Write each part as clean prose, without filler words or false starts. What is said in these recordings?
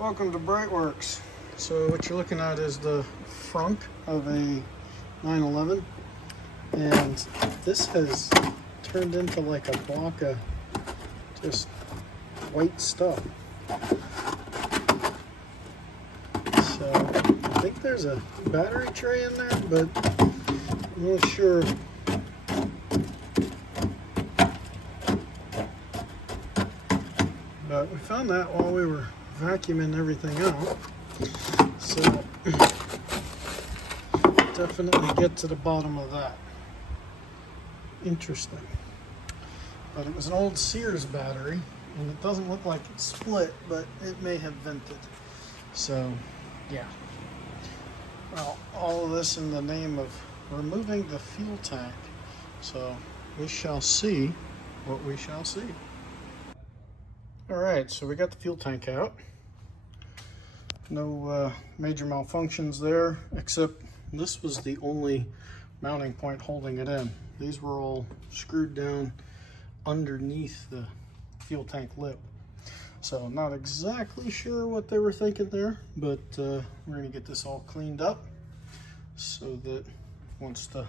Welcome to BreitWerks. So what you're looking at is the front of a 911, and this has turned into like a block of just white stuff. So I think there's a battery tray in there, but I'm not sure. But we found that while we were vacuuming everything out. So definitely get to the bottom of that. Interesting. But it was an old Sears battery, and it doesn't look like it split, but it may have vented. So yeah. Well, all of this in the name of removing the fuel tank. So we shall see what we shall see. Alright, so we got the fuel tank out. No major malfunctions there, except this was the only mounting point holding it in. These were all screwed down underneath the fuel tank lip. So not exactly sure what they were thinking there, but we're going to get this all cleaned up so that once the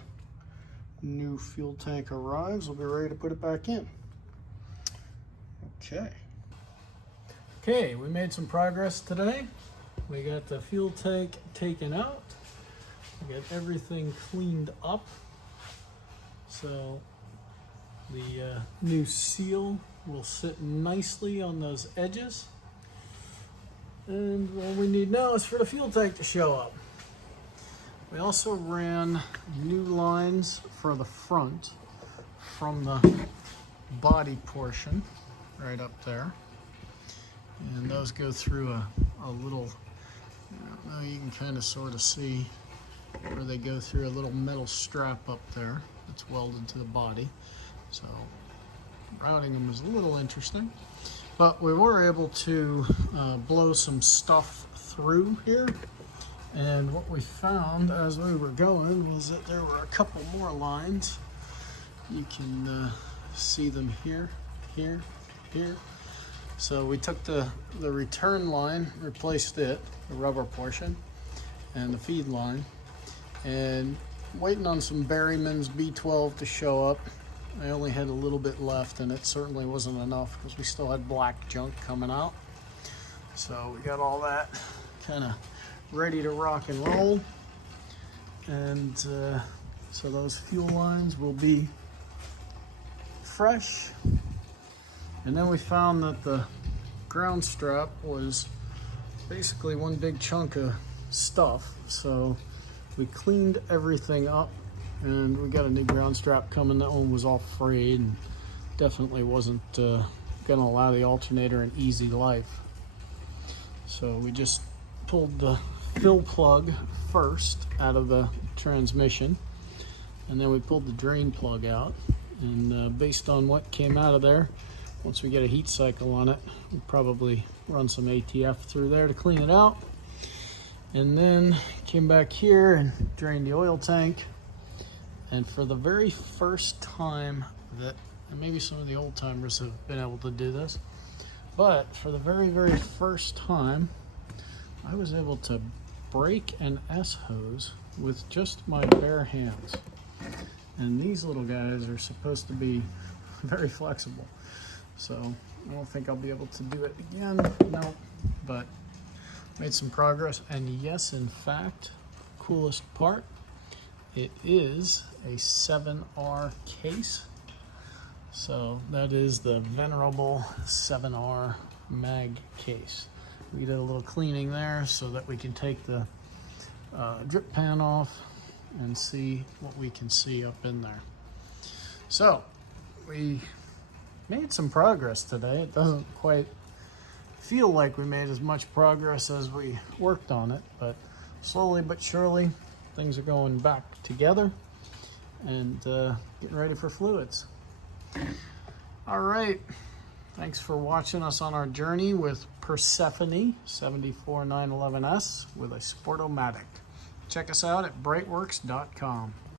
new fuel tank arrives, we'll be ready to put it back in. Okay, we made some progress today. We got the fuel tank taken out. We got everything cleaned up. So the new seal will sit nicely on those edges. And all we need now is for the fuel tank to show up. We also ran new lines for the front from the body portion right up there. And those go through a little, I don't know, you can kind of sort of see where they go through a little metal strap up there that's welded to the body. So routing them is a little interesting. But we were able to blow some stuff through here. And what we found as we were going was that there were a couple more lines. You can see them here, here, here. So we took the return line, replaced it, the rubber portion, and the feed line, and waiting on some Berryman's B12 to show up. I only had a little bit left, and it certainly wasn't enough because we still had black junk coming out. So we got all that kind of ready to rock and roll. And so those fuel lines will be fresh. And then we found that the ground strap was basically one big chunk of stuff. So we cleaned everything up and we got a new ground strap coming. That one was all frayed and definitely wasn't gonna allow the alternator an easy life. So we just pulled the fill plug first out of the transmission, and then we pulled the drain plug out. And based on what came out of there, once we get a heat cycle on it, we'll probably run some ATF through there to clean it out. And then came back here and drained the oil tank. And for the very first time that, and maybe some of the old timers have been able to do this, but for the very, very first time, I was able to break an S-hose with just my bare hands. And these little guys are supposed to be very flexible. So I don't think I'll be able to do it again, no, but made some progress. And yes, in fact, coolest part, it is a 7R case. So that is the venerable 7R mag case. We did a little cleaning there so that we can take the drip pan off and see what we can see up in there. So we made some progress today. It doesn't quite feel like we made as much progress as we worked on it, but slowly but surely things are going back together and getting ready for fluids. All right, thanks for watching us on our journey with Persephone 74 911S with a Sportomatic. Check us out at BreitWerks.com.